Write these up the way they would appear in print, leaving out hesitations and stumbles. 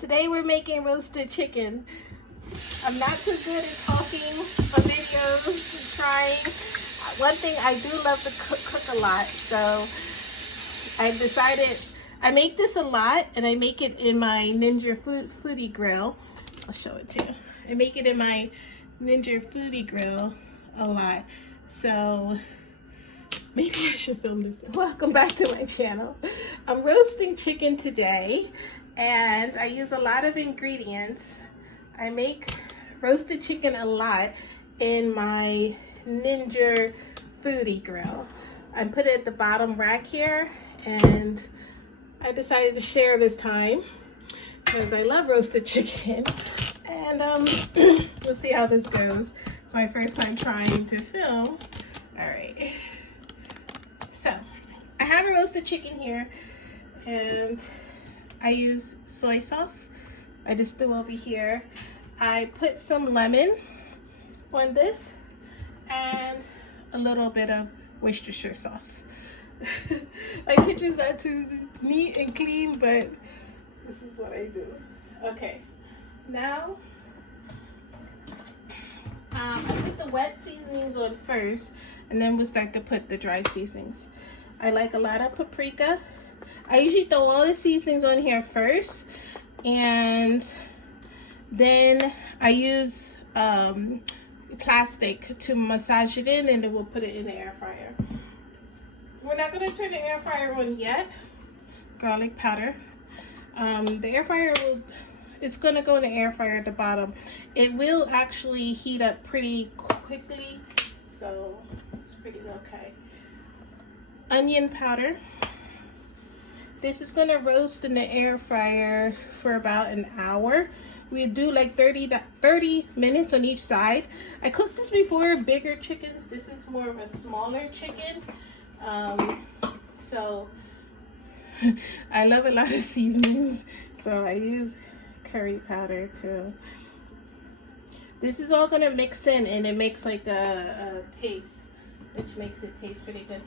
Today we're making roasted chicken. I'm not too good at talking on videos and trying. One thing I do love to cook a lot, so I decided I make this a lot, and I make it in my Ninja foodi grill. I'll show it to you. I make it in my Ninja foodi grill a lot, so maybe I should film this. Welcome back to my channel. I'm roasting chicken today, and I use a lot of ingredients. I make roasted chicken a lot in my Ninja foodi grill. I put it at the bottom rack here, and I decided to share this time because I love roasted chicken, and we'll see how this goes. It's my first time trying to film. All right, so I have a roasted chicken here, and I use soy sauce. I just threw over here. I put some lemon on this and a little bit of Worcestershire sauce. My kitchen's not too neat and clean, but this is what I do. Okay, now I put the wet seasonings on first, and then we'll start to put the dry seasonings. I like a lot of paprika. I usually throw all the seasonings on here first, and then I use plastic to massage it in, and then we'll put it in the air fryer. We're not going to turn the air fryer on yet. Garlic powder. The air fryer it's going to go in the air fryer at the bottom. It will actually heat up pretty quickly, so it's pretty okay. Onion powder. This is going to roast in the air fryer for about an hour. We do like 30 minutes on each side. I cooked this before, bigger chickens. This is more of a smaller chicken. So I love a lot of seasonings, so I use curry powder too. This is all gonna mix in, and it makes like a paste, which makes it taste pretty good.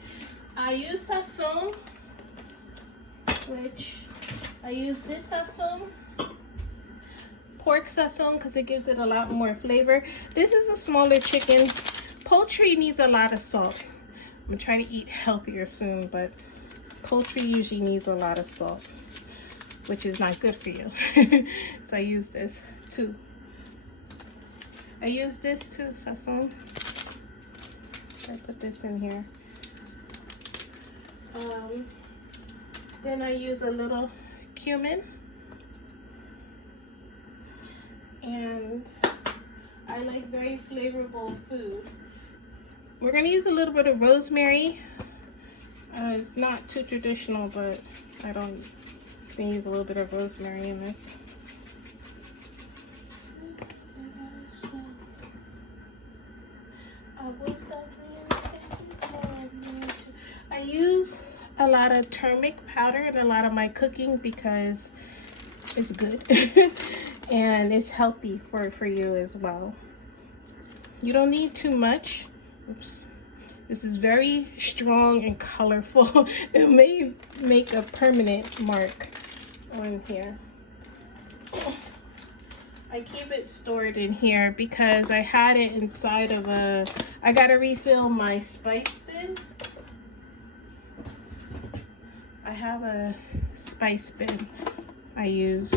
I use sazon, which I use this sazon, pork sazon, because it gives it a lot more flavor. This is a smaller chicken. Poultry needs a lot of salt. I'm gonna try to eat healthier soon, but poultry usually needs a lot of salt, which is not good for you. So I use this too. I use this too, sazon. I put this in here. Then I use a little cumin, and I like very flavorful food. We're gonna use a little bit of rosemary. It's not too traditional, but I don't use a little bit of rosemary in this. I use a lot of turmeric powder in a lot of my cooking because it's good and it's healthy for you as well. You don't need too much. Oops. This is very strong and colorful. It may make a permanent mark on here. I keep it stored in here because I had it inside of I gotta refill my spice bin. I have a spice bin I use,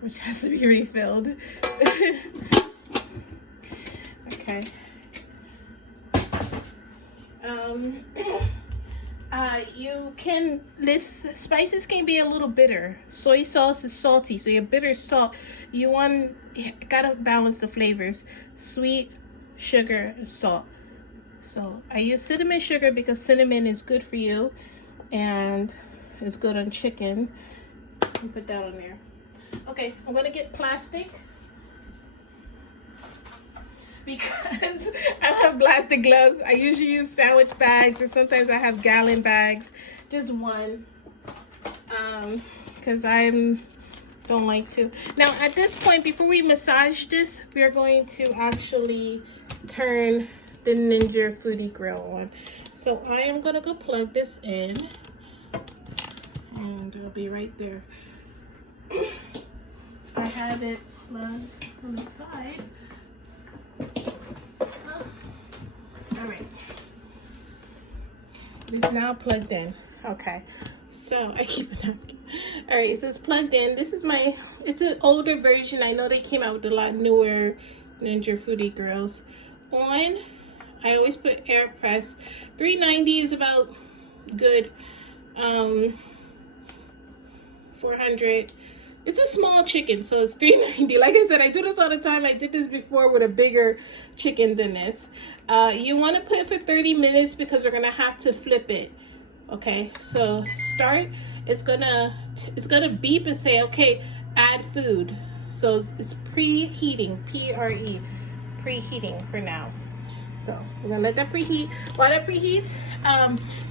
which has to be refilled. Okay. Spices can be a little bitter. Soy sauce is salty, so your bitter salt. You gotta balance the flavors. Sweet, sugar, and salt. So I use cinnamon sugar because cinnamon is good for you, and it's good on chicken. I'll put that on there. Okay, I'm gonna get plastic because I don't have plastic gloves. I usually use sandwich bags, or sometimes I have gallon bags. Just one, because I don't like to. Now at this point, before we massage this, we are going to actually turn the Ninja foodi grill on. So I am gonna go plug this in, and it'll be right there. I have it plugged on the side. All right. It's now plugged in. Okay. So I keep it up. All right, so it's plugged in. This is my, it's an older version. I know they came out with a lot newer Ninja Foodi grills. On, I always put air press. 390 is about good. 400. It's a small chicken, so it's 390. Like I said, I do this all the time. I did this before with a bigger chicken than this. You want to put it for 30 minutes because we're gonna have to flip it. Okay, so start. It's gonna beep and say, okay, add food. So it's preheating, P-R-E, preheating for now. So we're gonna let that preheat. While that preheats,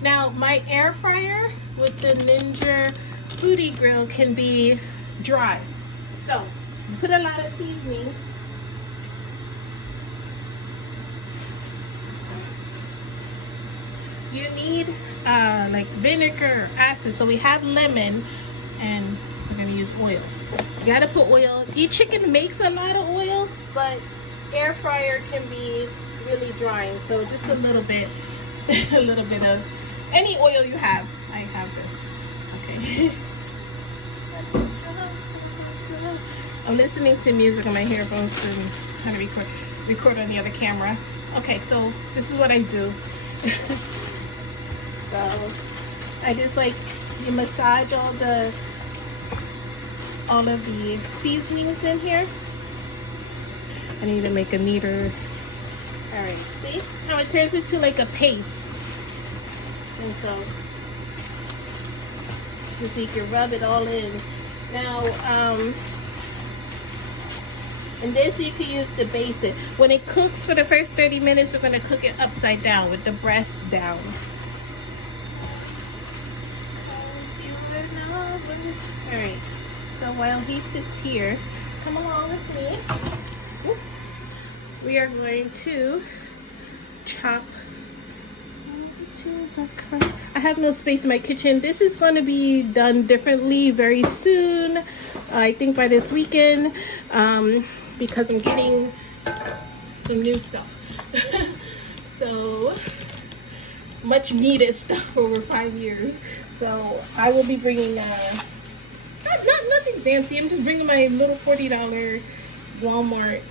now my air fryer with the Ninja Foodi grill can be dry. So you put a lot of seasoning. You need like vinegar, acid. So we have lemon, and we're gonna use oil. You gotta put oil. Each chicken makes a lot of oil, but air fryer can be really drying. So just a little bit, a little bit of any oil you have. I have this. Okay. I'm listening to music on my earphones and how to record on the other camera. Okay, so this is what I do. So I just like, you massage all of the seasonings in here. I need to make a neater. All right, see how it turns into like a paste. And so just so you can rub it all in. Now, and this you can use to base it. When it cooks for the first 30 minutes, we're going to cook it upside down with the breast down. Alright, so while he sits here, come along with me. We are going to chop. I have no space in my kitchen. This is going to be done differently very soon. I think by this weekend, because I'm getting some new stuff. So much needed stuff over 5 years. So I will be bringing nothing fancy. I'm just bringing my little $40 Walmart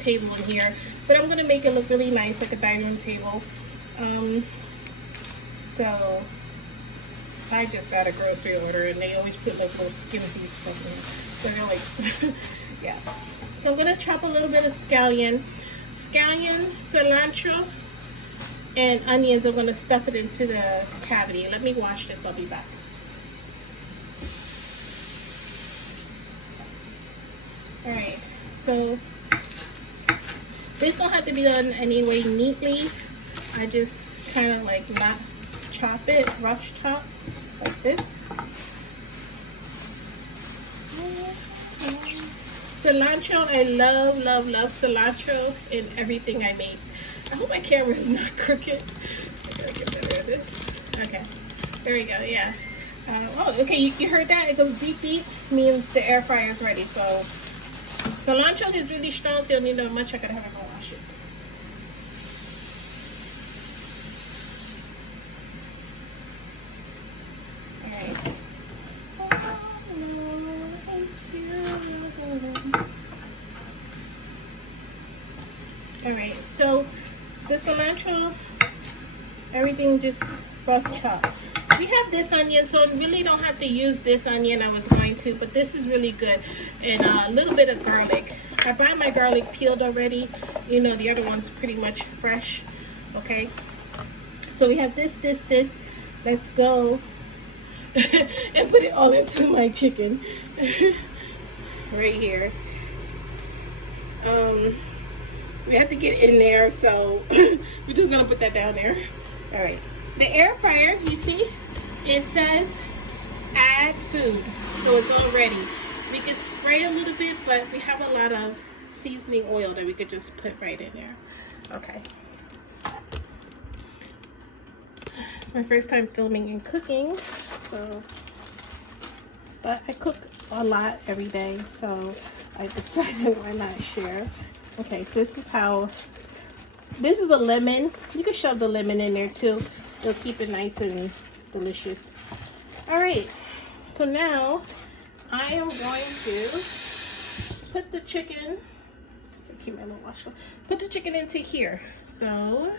table in here, but I'm gonna make it look really nice, like a dining room table. So I just got a grocery order, and they always put like little skimsy stuff in it. So they're like, yeah. So I'm gonna chop a little bit of scallion, cilantro, and onions. I'm gonna stuff it into the cavity. Let me wash this. I'll be back. All right. So this don't have to be done anyway neatly. I just kind of like not chop it, rough chop like this. Cilantro, I love cilantro in everything I make. I hope my camera is not crooked. I gotta get rid of this. Okay, there we go. Yeah. Oh, okay. You heard that? It goes beep beep. Means the air fryer is ready. So cilantro is really strong, so you don't need that much. I gotta have it go wash it. Alright, so the cilantro, everything just rough chopped. We have this onion, so I really don't have to use this onion. I was going to, but this is really good. And a little bit of garlic. I buy my garlic peeled already. You know, the other one's pretty much fresh. Okay, so we have this. Let's go and put it all into my chicken right here. We have to get in there, so we're just gonna put that down there. All right, the air fryer, you see it says add food, so it's all ready. We can spray a little bit, but we have a lot of seasoning oil that we could just put right in there. Okay, it's my first time filming and cooking, so but I cook a lot every day, so I decided why not share. Okay, so this is a lemon. You can shove the lemon in there too. It'll keep it nice and delicious. All right, so now I am going to put the chicken, keep my little wash, put the chicken into here. So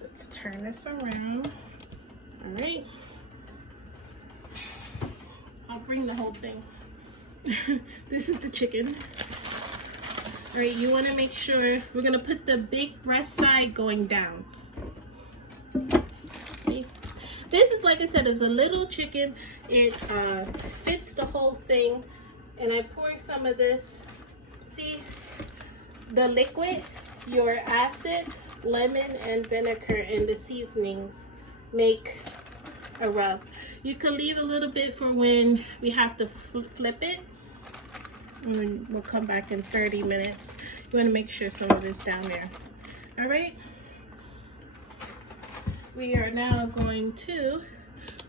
let's turn this around. All right, I'll bring the whole thing. This is the chicken. All right, you want to make sure we're gonna put the big breast side going down. See, this is, like I said, is a little chicken. It fits the whole thing, and I pour some of this. See, the liquid, your acid, lemon, and vinegar, and the seasonings make a rub. You could leave a little bit for when we have to flip it. And then we'll come back in 30 minutes. You want to make sure some of it's down there. All right. We are now going to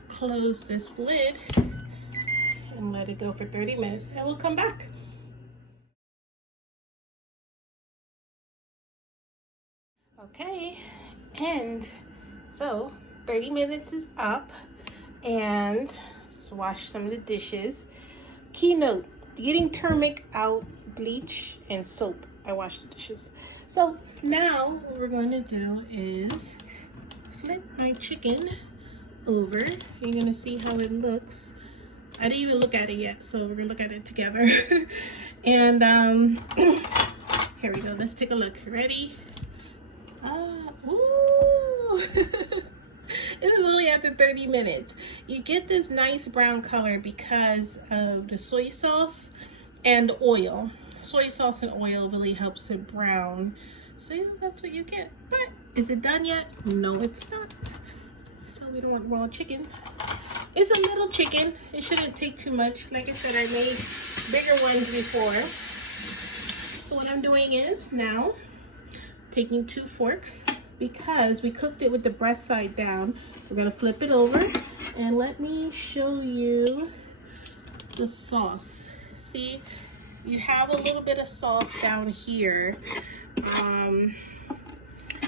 close this lid and let it go for 30 minutes, and we'll come back. Okay, and so 30 minutes is up, and let's wash some of the dishes. Keynote: getting turmeric out, bleach, and soap. I wash the dishes. So now what we're going to do is flip my chicken over. You're going to see how it looks. I didn't even look at it yet, so we're going to look at it together. And here we go. Let's take a look. Ready? Ooh. This is only after 30 minutes. You get this nice brown color because of the soy sauce and oil. Soy sauce and oil really helps it brown. So yeah, that's what you get. But is it done yet? No, it's not. So we don't want raw chicken. It's a little chicken. It shouldn't take too much. Like I said, I made bigger ones before. So what I'm doing is now taking 2 forks, because we cooked it with the breast side down. We're gonna flip it over, and let me show you the sauce. See, you have a little bit of sauce down here.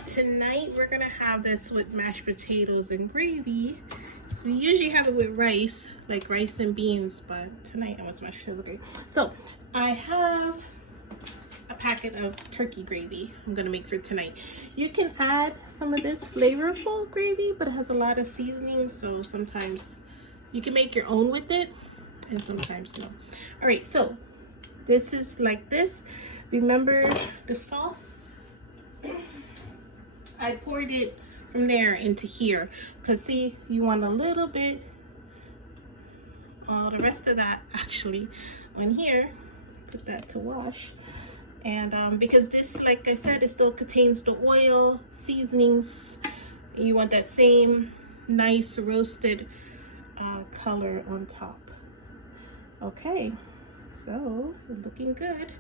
Tonight we're gonna have this with mashed potatoes and gravy. So we usually have it with rice, like rice and beans, but tonight I want mashed potatoes and gravy. So I have a packet of turkey gravy I'm gonna make for tonight. You can add some of this flavorful gravy, but it has a lot of seasoning, so sometimes you can make your own with it and sometimes no. All right, so this is like this. Remember the sauce? I poured it from there into here, because see, you want a little bit, the rest of that actually on here. Put that to wash. And because this, like I said, it still contains the oil, seasonings. You want that same nice roasted color on top. Okay, so looking good.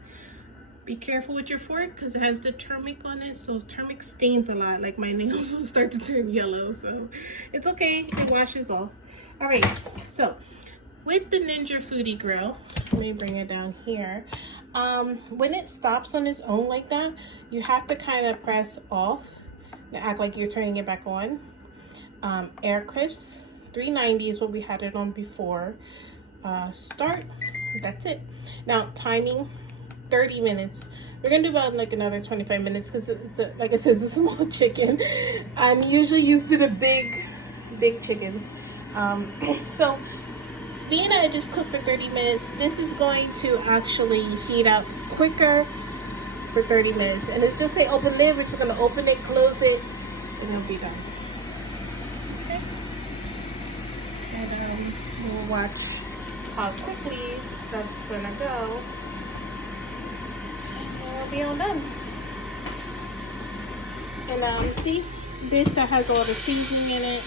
Be careful with your fork because it has the turmeric on it, so turmeric stains a lot. Like my nails will start to turn yellow, so it's okay, it washes off. All right, so with the Ninja Foodi Grill, let me bring it down here. When it stops on its own like that, you have to kind of press off to act like you're turning it back on. Air crisps, 390 is what we had it on before. Start, that's it. Now timing, 30 minutes. We're gonna do about like another 25 minutes because it's like I said, it's a small chicken. I'm usually used to the big chickens. So being that I just cooked for 30 minutes, this is going to actually heat up quicker for 30 minutes. And it's just say open lid, we're just gonna open it, close it, and it'll be done. Okay. And we'll watch how quickly that's gonna go. And it'll be all done. And see, this that has all the seasoning in it,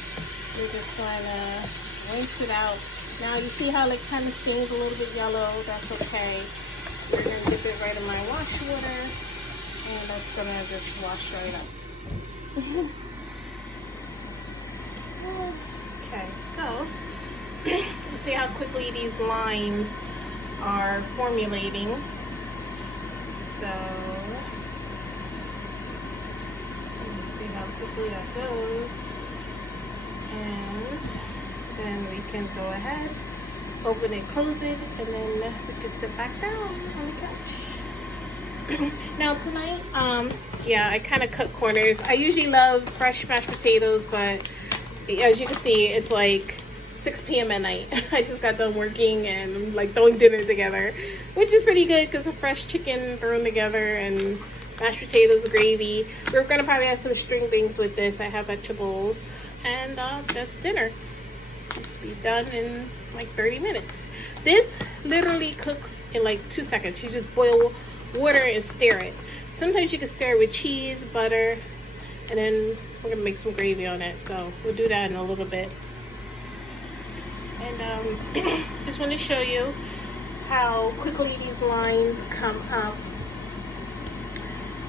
we're just gonna rinse it out. Now you see how it kind of stains a little bit yellow. That's okay. We're gonna dip it right in my wash water, and that's gonna just wash right up. Okay, so you see how quickly these lines are formulating. So let's see how quickly that goes. And then we can go ahead, open it, close it, and then we can sit back down on the couch. Now tonight, yeah, I kind of cut corners. I usually love fresh mashed potatoes, but as you can see, it's like 6 p.m. at night. I just got done working and I'm like throwing dinner together, which is pretty good because of fresh chicken thrown together and mashed potatoes, gravy. We're gonna probably have some string beans with this. I have vegetables, and that's dinner. Be done in like 30 minutes. This literally cooks in like 2 seconds. You just boil water and stir it. Sometimes you can stir it with cheese, butter, and then we're gonna make some gravy on it. So we'll do that in a little bit. And just want to show you how quickly these lines come up,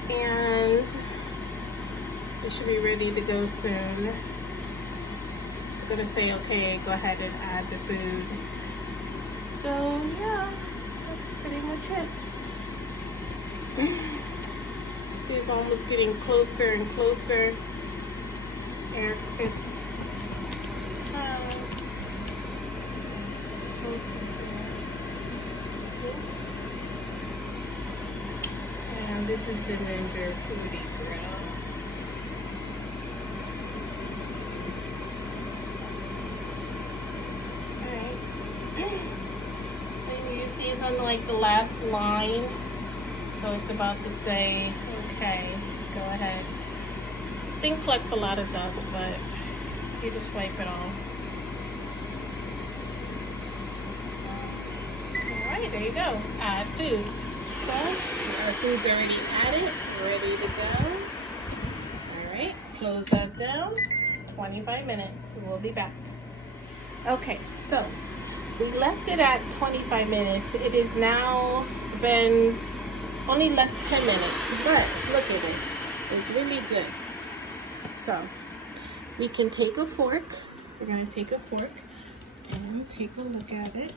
and it should be ready to go soon. It's gonna say okay, go ahead and add the food. So yeah, that's pretty much it. See, it's almost getting closer and closer. There, it's and this is the Ninja Foodie Grill. Alright. So you see it's on like the last line. So it's about to say, okay, go ahead. This thing collects a lot of dust, but you just wipe it off. Alright, there you go. Add food. So our food's already added, ready to go. Alright, close that down. 25 minutes. We'll be back. Okay, so we left it at 25 minutes. It is now been only left 10 minutes, but look at it. It's really good. So we can take a fork. We're going to take a fork and take a look at it.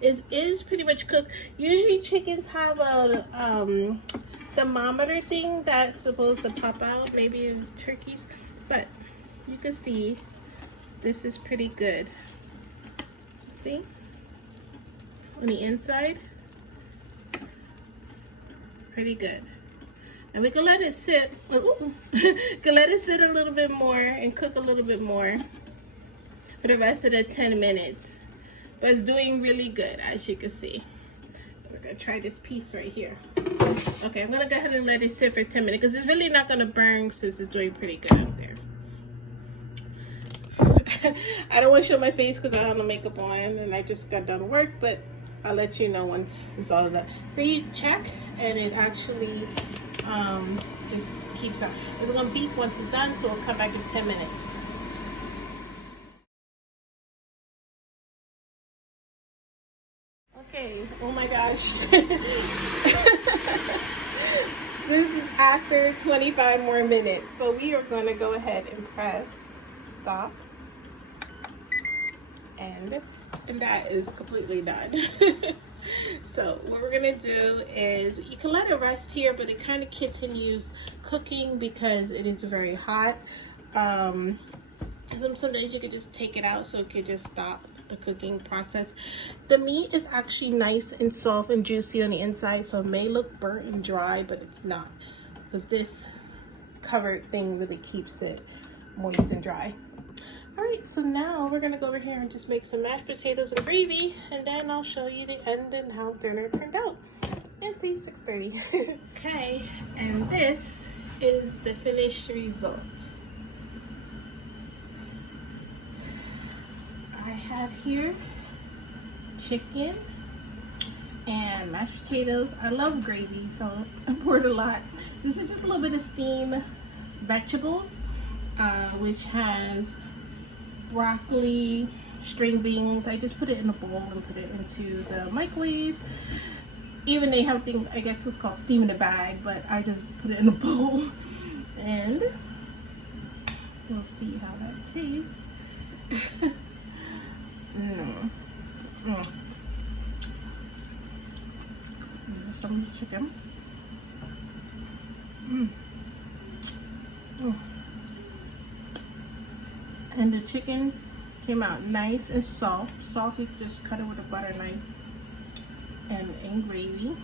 It is pretty much cooked. Usually chickens have a thermometer thing that's supposed to pop out, maybe in turkeys, but you can see this is pretty good. See? On the inside, pretty good. And we can let it sit, can let it sit a little bit more and cook a little bit more for the rest of the 10 minutes. But it's doing really good, as you can see. We're gonna try this piece right here. Okay, I'm gonna go ahead and let it sit for 10 minutes because it's really not gonna burn since it's doing pretty good out there. I don't want to show my face because I don't have no makeup on and I just got done work, but I'll let you know once it's all done. So you check and it actually just keeps out. It's gonna beep once it's done, so it'll come back in 10 minutes. Okay, oh my gosh. This is after 25 more minutes. So we are going to go ahead and press stop. And that is completely done. So what we're going to do is, you can let it rest here, but it kind of continues cooking because it is very hot. Sometimes you could just take it out so it could just stop the cooking process. The meat is actually nice and soft and juicy on the inside, so it may look burnt and dry, but it's not, because this covered thing really keeps it moist and dry. All right, so now we're gonna go over here and just make some mashed potatoes and gravy, and then I'll show you the end and how dinner turned out. And see, 6:30. Okay, and this is the finished result. I have here chicken and mashed potatoes. I love gravy, so I poured a lot. This is just a little bit of steamed vegetables, which has broccoli, string beans. I just put it in a bowl and put it into the microwave. Even they have things, I guess it's called steam in a bag, but I just put it in a bowl. And we'll see how that tastes. Just some of the chicken. And the chicken came out nice and soft. Soft, you can just cut it with a butter knife and gravy.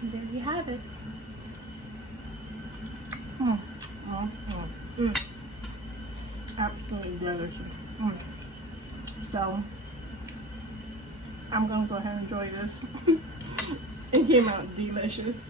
And there you have it. Absolutely delicious. So I'm gonna go ahead and enjoy this. It came out delicious.